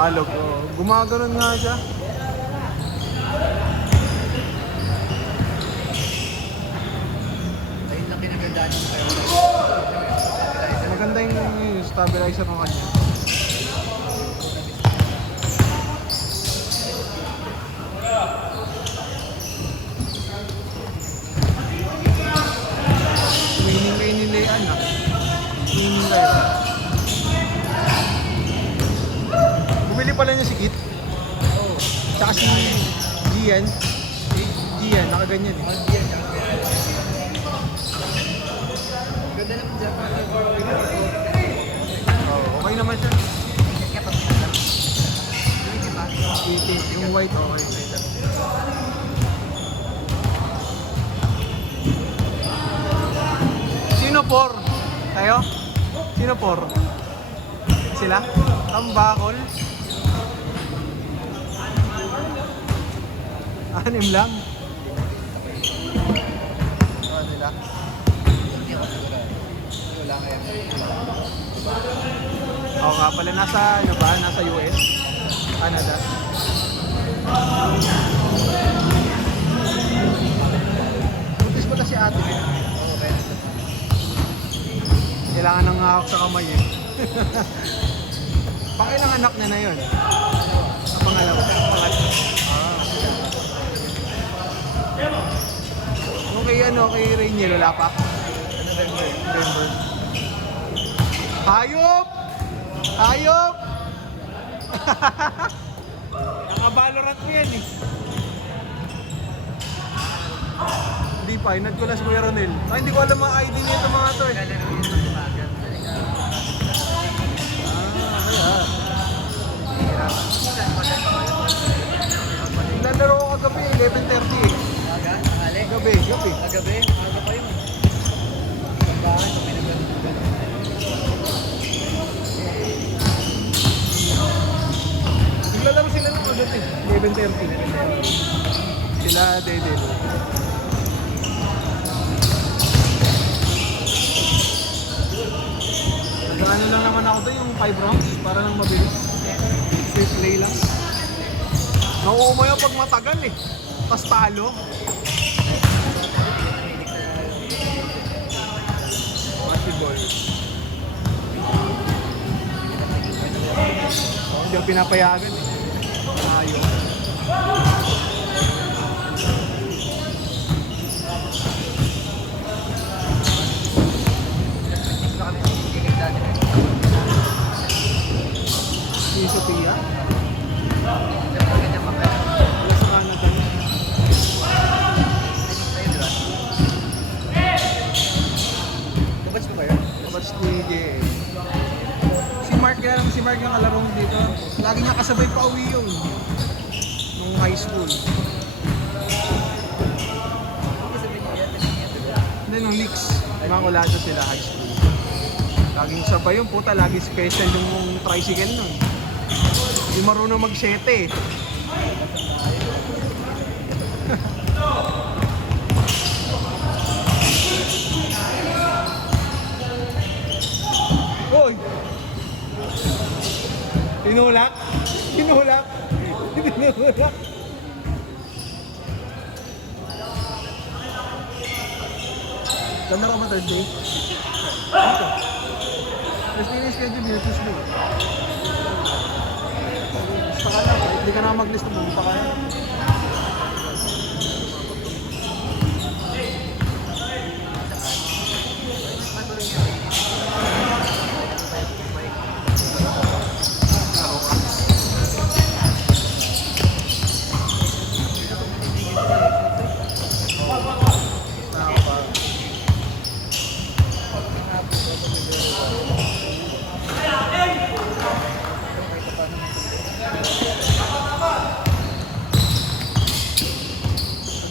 Alog, oh. Gumaganon nga siya. Ayun lang pinagandaan yung kayo. Maganda yung stabilizer ng kanya. Meaning kayo nilayan ah. Meaning kayo. Bumili pala niya si Kit. Oo. Tsaka si Gian. Gian, nakaganyan eh. Ganda naman dyan. Oh, okay naman siya. Yung white, okay. Sino por? Tayo? Sino por? Sila? Tambakol? Anim lang? Ano nila? Hindi ako sigurado. Wala kaya. Oo nga pala, nasa ano ba? Nasa US? Canada? Buntis pala si ate. Oo, kaya nasa. Kailangan ng hawak sa kamay eh. Pakilang anak niya na yun? Ang pangalawa? Okay, ano, kay Rainier, wala pa? November. Hayop! Hayop! Naka-Valorant mo yan eh. Hindi pa, inad ko lang si Kuya Ronel. Hindi ko alam ang ID nito mga to eh. Naglalaro ko kagabi, 11:30 eh. Aga? Tanghali? Gabi. Kagabi? Aga pa yun. Bakit? Ito pinagandaan. Naglalaro sila ng agad eh, 11:30. Sila Dede. Nag-ano lang naman ako doon, yung 5 rounds, para lang mabilis. Safe play lang. Nauumoy ako pag matagal eh. Tas talo. Basketball. Hindi ako pinapayagan eh. Ayaw. Si Sophia? Wala sa Canada. Kabats mo ba yun? Kabats ni JM. Si Mark yung kalaro mo dito. Lagi niya kasabay pa uwi yun. Nung high school. Hindi, nung Knicks. Mga kulado sila high school. Laging sabay yun, puta. Lagi special yung tricycle nun. Hindi marunong mag-sete eh. Hoy! Tinulak? Tinulak? Tinulak? Ganda ka ba third day? Dito. First day na schedule, binipus mo. Lista ka na. Hindi ka na mag-lista, pumunta ka na.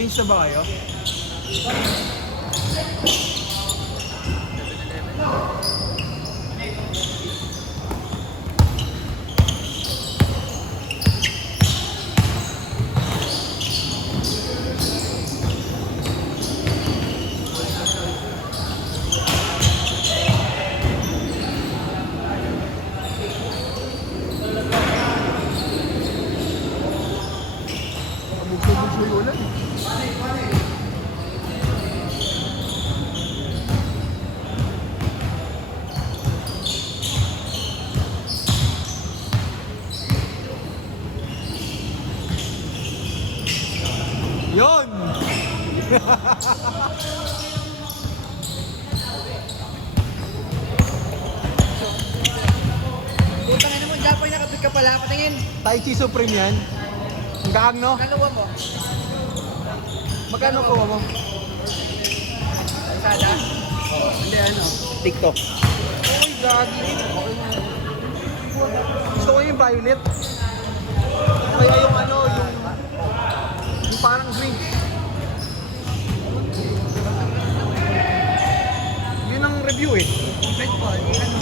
Change na ba kayo? pala, patingin. Tai Chi Supreme yan. Ang gaang, no? Dalawa mo. Magkano ko mo? Sada. Hindi, ano? TikTok. Uy, gagi. Gusto ko yung violet. Kaya yung ano, yung parang green. Yun ang review eh. Red ball, ano?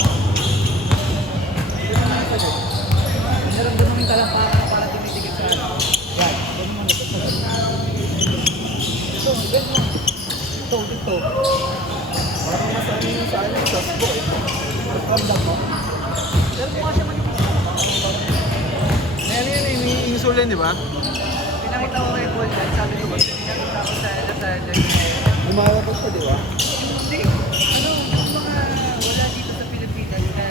Naramdaman ka lang para tumitigil sa ano. Yan. Ito. Parang mas ano yung sa ano, sa sbo. Nagramdam mo. Pero mukha siya magiging. Ayan yun, insulin, di ba? Pinakita ko kay Paul yan, sabi ko, pinakita ko sa Lumalabas siya, di ba? Hindi. Ano, yung mga wala dito sa Pilipinas, na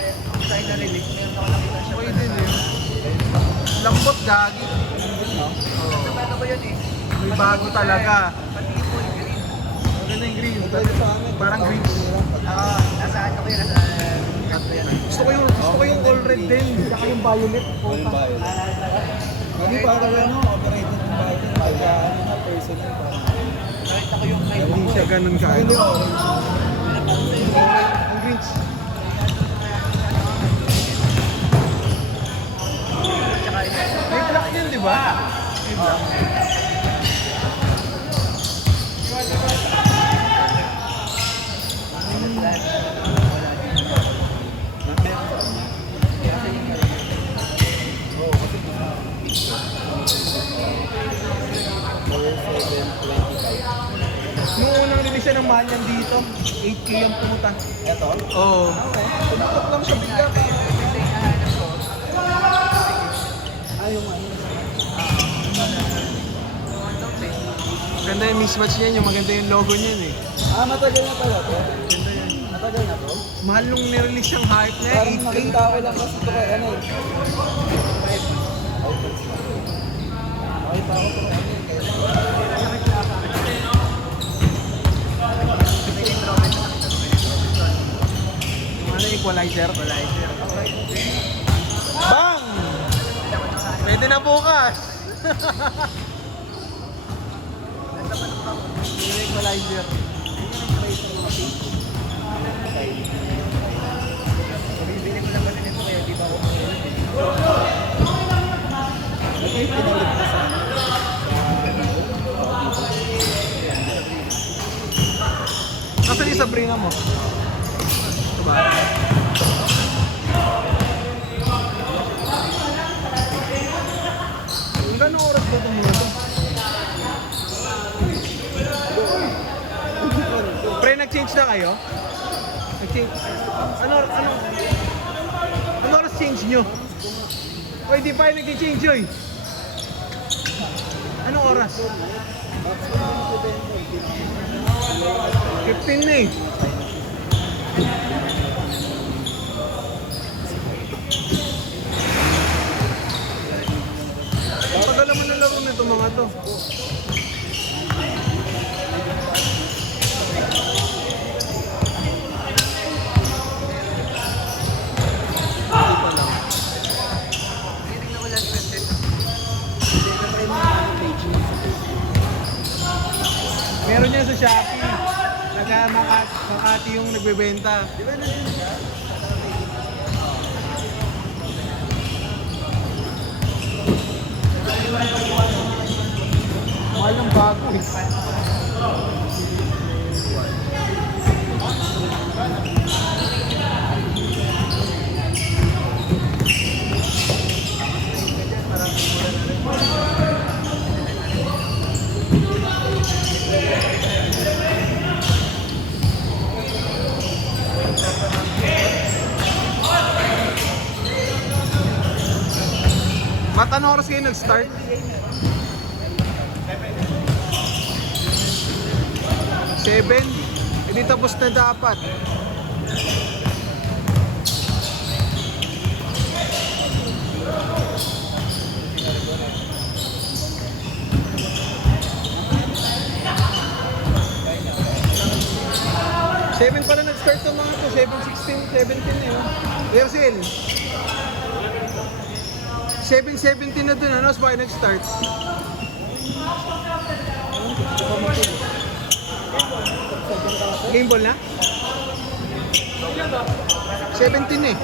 try na release, meron ako nakita siya. Pwede din. Lambot, gagi. Sa ano ko yun eh. May bago talaga. Pati yung Paul green. Maganda yung green. Parang green. Nasa ano ko yun, nasa... Gusto ko yung all red din. Saka yung violet. Hindi parang ano, operated yung bike. Kaya ano na, personal pa. Nakita ko yung may Hindi siya ganun ka. Hindi, Ano? orange. Ang green. tsaka yung... May black yun, di ba? May black. Nung unang release siya ng mahal yan dito, 8K ang puta. Ito? Oo. Tumutok lang siya bigla. Yung ano. Maganda yung mismatch niyan, yung maganda yung logo niyan eh. Matagal na pala to. Matagal na to. Mahal nung nirelease yung hype na Parang 8K. nakita ko lang kasi ito kay ano eh. Nakita ko ito kay ano eh. Yung ano, equalizer? Bang! Pwede na bukas! Yung equalizer. Bibili ko lang kasi nito kaya di ba ako Okay, pinaligtas na. Nasaan yung Sabrina mo? Diba? Gano'ng oras ba ito muna ito? Pre, nag-change na kayo? Nag-change? Ano oras change nyo? O, hindi pa yung nag-change yun. Anong oras? 15 na eh. Ang tagal naman na laro nito mga to. Hindi pa lang. Feeling na wala trended. Meron yan sa Shopee. Makati yung nagbebenta. Di ba nandun siya? Mahal ng bago eh. Ba't anong oras kayo nag-start? 7? Hindi tapos na dapat. Seven pa na nag-start ng mga to, 7:16, 17 eh. Versil. 7:17 na dun, ano? Sa nag-start. Game ball na? 17 eh.